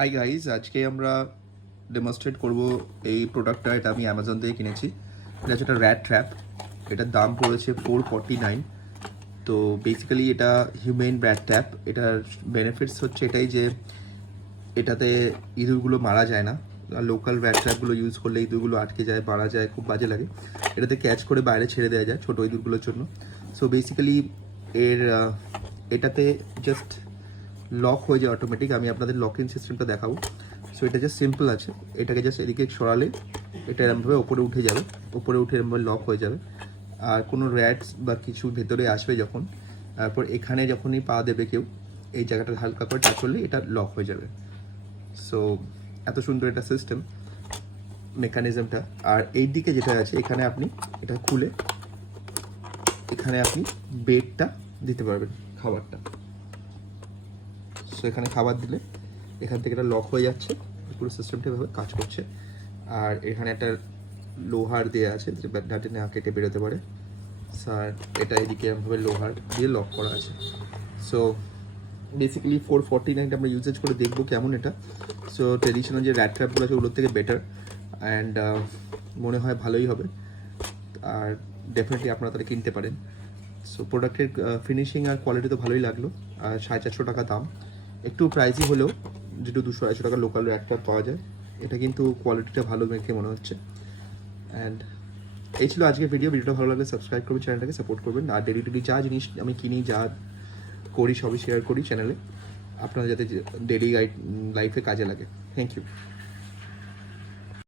Hi guys, আজকে আমরা demonstrate করব এই প্রোডাক্টটা। এটা আমি অ্যামাজন থেকে কিনেছি। এটা হচ্ছে একটা র্যাট ট্র্যাপ। এটার দাম পড়েছে 449। তো বেসিক্যালি এটা হিউম্যান র্যাট ট্র্যাপ। এটার বেনিফিটস হচ্ছে এটাই যে এটাতে ইঁদুরগুলো মারা যায় না। লোকাল র্যাট ট্র্যাপগুলো ইউজ করলে ইঁদুরগুলো আটকে যায়, মারা যায়, খুব বাজে লাগে। এটাতে ক্যাচ করে বাইরে ছেড়ে দেওয়া যায় ছোটো ইঁদুরগুলোর জন্য। সো বেসিক্যালি এর এটাতে জাস্ট লক হয়ে যায় অটোমেটিক। আমি আপনাদের লকিং সিস্টেমটা দেখাবো। সো এটা জাস্ট সিম্পল আছে। এটাকে জাস্ট এদিকে সরালে এটা এরমভাবে ওপরে উঠে যাবে, উপরে উঠে এরমভাবে লক হয়ে যাবে। আর কোনো র্যাটস বা কিছু ভেতরে আসবে যখন, তারপর এখানে যখনই পা দেবে কেউ, এই জায়গাটা হালকা করে টাচ করলে এটা লক হয়ে যাবে। সো এত সুন্দর এটা সিস্টেম, মেকানিজমটা। আর এই দিকে যেটা আছে, এখানে আপনি এটা খুলে এখানে আপনি বেডটা দিতে পারবেন, খাবারটা। সো এখানে খাবার দিলে এখান থেকে এটা লক হয়ে যাচ্ছে। পুরো সিস্টেমটা এভাবে কাজ করছে। আর এখানে একটা লোহার দেওয়া আছে যে ব্যাটটা না কেটে বেরোতে পারে। স্যার এটা এদিকে এমনভাবে লোহার দিয়ে লক করা আছে। সো বেসিক্যালি 449 আমরা ইউজেজ করে দেখবো কেমন এটা। সো ট্রেডিশনাল যে র্যাট ট্র্যাপগুলো আছে ওগুলোর থেকে বেটার, অ্যান্ড মনে হয় ভালোই হবে। আর ডেফিনেটলি আপনারা তাহলে কিনতে পারেন। সো প্রোডাক্টের ফিনিশিং আর কোয়ালিটি তো ভালোই লাগলো। আর 450 টাকা দাম, একটু প্রাইসই হলেও, যেটা 200-250 টাকা লোকাল একটা পাওয়া যায়। এটা কিন্তু কোয়ালিটিটা ভালো দেখে মনে হচ্ছে। অ্যান্ড এই ছিল আজকের ভিডিওটা ভালো লাগলে সাবস্ক্রাইব করবেন, চ্যানেলটাকে সাপোর্ট করবেন। আর ডেলি টু ডে যা জিনিস আমি কিনি, যা করি, সবই শেয়ার করি চ্যানেলে, আপনারা যাতে ডেলি লাইফে কাজে লাগে। Thank you.